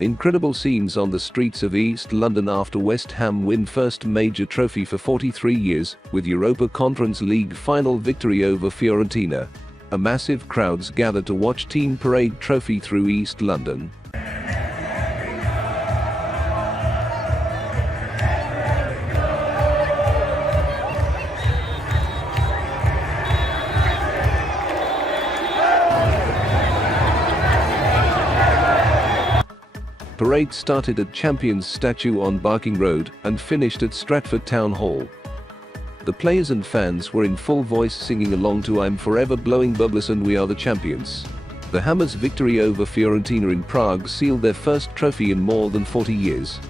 Incredible scenes on the streets of East London after West Ham win first major trophy for 43 years, with Europa Conference League final victory over Fiorentina. A massive crowds gathered to watch team parade trophy through East London. Parade started at Champions Statue on Barking Road and finished at Stratford Town Hall. The players and fans were in full voice singing along to I'm Forever Blowing Bubbles and We Are the Champions. The Hammers' victory over Fiorentina in Prague sealed their first trophy in more than 40 years.